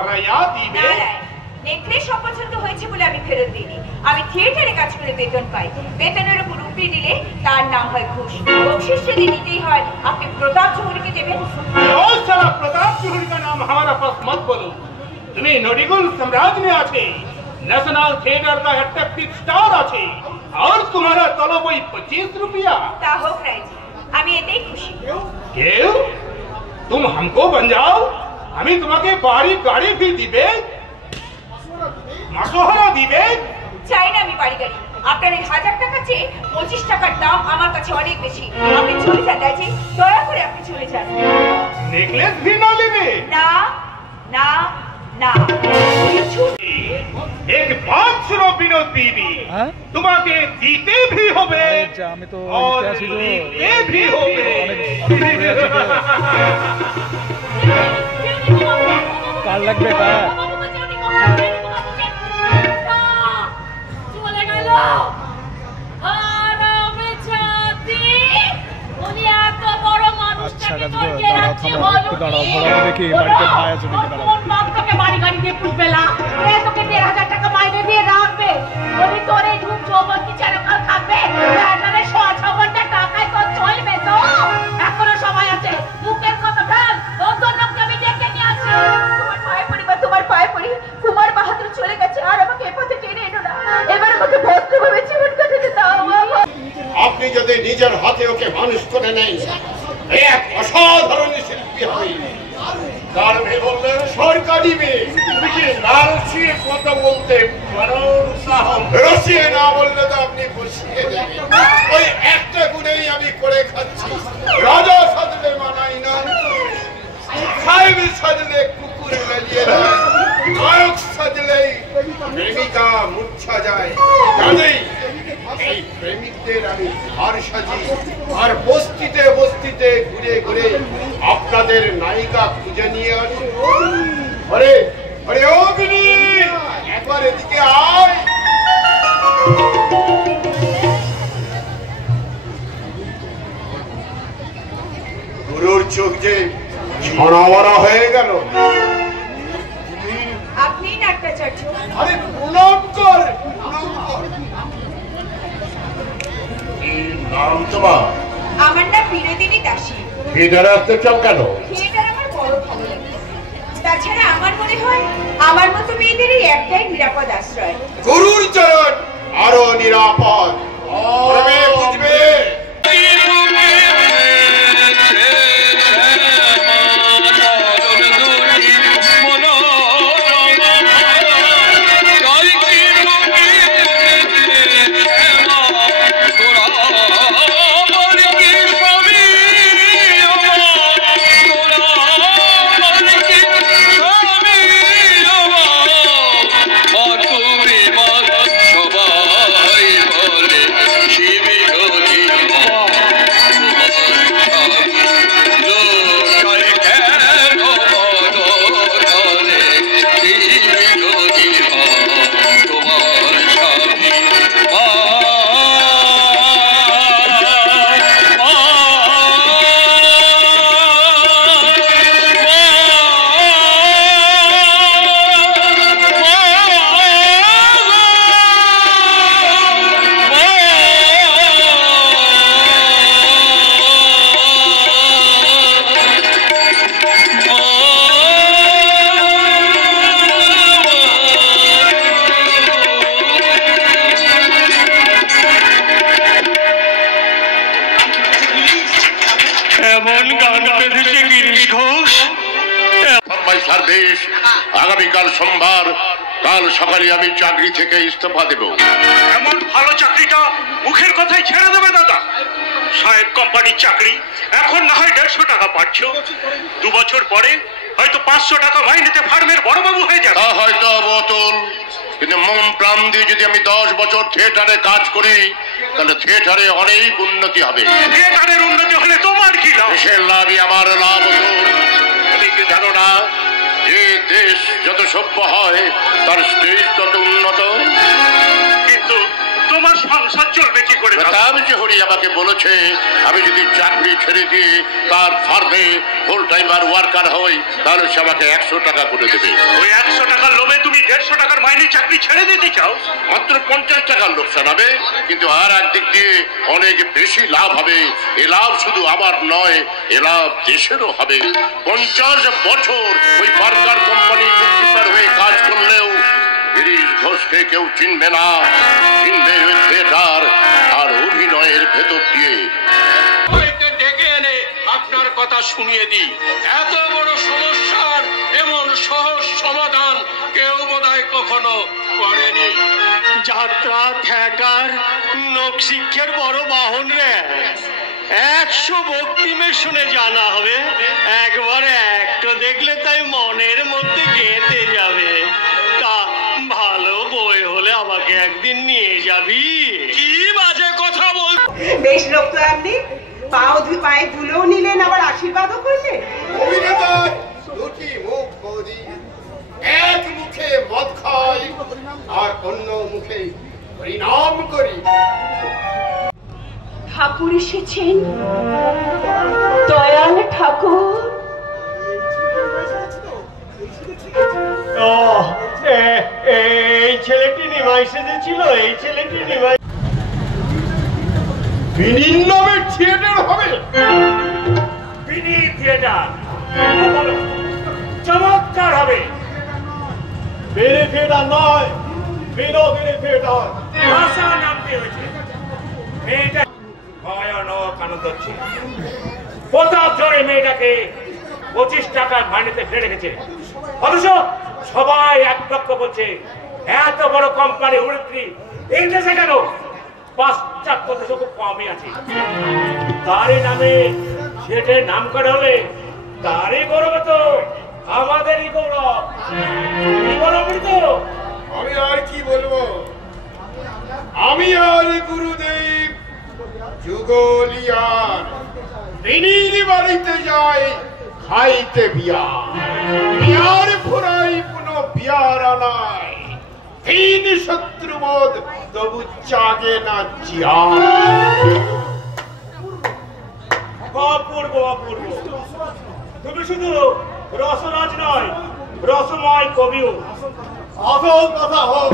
बढ़ाया दिबे नेकलेस अपছন্দ হয়েছে বলে আমি ফেরত দিইনি আমি থিয়েটারে কাজ করে বেতন পাই বেতনের উপর উপরি দিলে তার নাম হয় ঘুষ বকশিশ যদি নিতেই হয় আপনি প্রতাপ চৌধুরীকে দেবেন ও সালা প্রতাপ চৌধুরী का नाम हमारा पास मत बोलो तुम्हें नोडिगुल साम्राज्य में आछे नेशनल थिएटर का अट्रैक्टिव स्टार आछे और तुम्हारा तलब वही 25 रुपया তা হোক রাইজি আমি এতেই খুশি क्यों तुम हमको बन जाओ हमें तुम्हारे बाड़ी गाड़ी भी दिबे মাসোহারা দিবে চাই না আমি বাড়ি গাড়ি আপনার এই 1000 টাকা চেয়ে 25 টাকার দাম আমার কাছে অনেক বেশি আপনি চলে যান দাজি দয়া করে আপনি চলে যান नेकलेस भी ना लेबे না না না एक बात सुनो विनोद बीबी তোমাকে দিতে भी হবে আমি তো और নিতে भी হবে কার লাগবে এটা আচ্ছা দাঁড়াও দেখি বাড়িতে ভাই আছে নাকি দাঁড়াও তোকে বাড়ি গাড়ি দিয়ে পুষবেলা তোকে 1500 টাকা মাইনে দিয়ে রাখবে ওই তোর এই রূপ যৌবন কি চারকাল থাকবে মানে 6 ঘন্টা টাকায় তো চলবে তো এখনো সময় আছে মুখের কথা ফেল তোর জন্য আমি ডেকে নিয়ে আসি তোমার পায়ে পড়ি কুমার বাহাদুর চলে গেছে আর আমাকে এ পথে টেনে এনো না এবার আমাকে ভদ্রভাবে জীবন কাটাতে দাও আপনি যদি নিজের হাতে ওকে মানুষ করে নেন এক অসাধারণ শিল্পী হবে কার মেয়ে বললেন সরকারি মেয়ে তুমি লালচিয়ে কথা বলতে পারো রসিয়ে না বললে তো আপনি বসিয়ে দেবেন ওই একটা গুণেই আমি করে খাচ্ছি রাজা সাজলে মানাই না সাহেব সাজলে কুকুর মেলিয়ে দেয় নায়ক সাজলেই প্রেমিকা মূর্ছা যায় জানেই এই প্রেমিকদের আমি হার সাজি আর বস্তিতে বস্তিতে ঘুরে ঘুরে আপনাদের নায়িকা খুঁজে নিয়ে আসি আরে আরে ও বিনি একবার এদিকে আয় গুরুর চোখ যে ছড়াওয়ারা হয়ে গেল আপনি নাট্যাচার্য আরে প্রণাম কর নাম তোমার আমার নাম বিনোদিনী দাসী থিয়েটারে আসতে চাও কেন থিয়েটার আমার বড় ভালো লাগে তাছাড়া আমার মনে হয় আমার মতো মেয়েদের এই একটাই নিরাপদ আশ্রয় গুরুর চরণ আরো নিরাপদ বুঝবে আগামীকাল সোমবার কাল সকালে আমি চাকরি থেকে ইস্তফা দেব এমন ভালো চাকরিটা মুখের কথাই ছেড়ে দেবে দাদা সাহেব কোম্পানির চাকরি এখন না হয় 150 টাকা পাচ্ছ 2 বছর পরে হয়তো 500 টাকা মাইনেতে ফার্মের বড়বাবু হয়ে যাবে তা হয়তো বোতল কিন্তু মন প্রাণ দিয়ে যদি আমি 10 বছর থিয়েটারে কাজ করি তাহলে থিয়েটারে অনেক উন্নতি হবে থিয়েটারের উন্নতি হলে তোমার কি লাভ দেশের লাভই আমার লাভ তুমি কি জানো না যে দেশ যত সভ্য হয় তার স্টেজ তত উন্নত কিন্তু তোমার সংসার চলবে কি করে? আমি যে হরি আমাকে বলেছে আমি যদি চাকরি ছেড়ে দিয়ে তার ফার্মে ফুল টাইমার ওয়ার্কার হই তাহলে সে আমাকে 100 টাকা করে দেবে। ওই 100 টাকার লোভে তুমি 150 টাকার মাইনে চাকরি ছেড়ে দিতে চাও? মাত্র 50 টাকার লোকসান হবে, কিন্তু আর একদিক দিয়ে অনেক বেশি লাভ হবে। এ লাভ শুধু আমার নয়, এ লাভ দেশেরও হবে। 50 বছর ওই বার্গার কোম্পানি বুককিপার হয়ে কাজ করলেও গিরিশ ঘোষকে কেউ চিনবে না, চিনবে ওই থিয়েটার আর অভিনয়ের ভেতর দিয়ে। ডেকে এনে আপনার কথা শুনিয়ে দিই। এত বড় সমস্যার এমন সহজ সমাধান কেউ বোধহয় কখনো করেনি। যাত্রা থিয়েটার লোকশিক্ষার বড় বাহন রে। 100 বক্তিমে শুনে জানা হবে, একবারে একটা দেখলে তাই মনের মধ্যে গেঁথে যাবে। তা ভালো বই হলে আমাকে একদিন নিয়ে যাবি? কি বাজে কথা বল! বেশ লোক তো আপনি, পায়ে ধুলোও নিলেন আবার আশীর্বাদও করলেন। অভিনেতার দুটি মুখ বৌদি, এক মুখে মদ খাই আর অন্য মুখে হরিনাম করি। ঠাকুর এসেছেন, দয়াল ঠাকুর। এই ছেলেটি নিমাই সেজেছিল, এই ছেলেটি নিমাই। বিনীর নামে থিয়েটার হবে? বিনি থিয়েটার চমৎকার হবে। বেড়ে থিয়েটার নয়, বিনোদিনী থিয়েটার। ভাষা নামতে হয়েছে। মেয়েটা ভয়ানক আনন্দ হচ্ছে। প্রতাপ জোরে মেয়েটাকে 25 টাকার মাইনেতে ফেলে রেখেছে, অথচ সবাই এক পক্ষ বলছে এত বড় কোম্পানি অভিনেত্রী এই দেশে কেন? পাশ্চাত্য দেশে খুব কমই আছে। তারই নামে সেটার নাম করে হলে তারই গৌরব, তো আমাদেরই গৌরব। আমি আর কি বলবো? আমি আর গুরুদেব যুগলিয়ার বিনীর বাড়িতে যাই খাইতে বিয়ার ফুরাই কোনো বিয়ার আনায় 3 শত্রুবোধ তবু জাগে না জিয়া। অপূর্ব অপূর্ব। তুমি শুধু রসরাজ নয়, রসময় কবিও। আসল কথা হোক।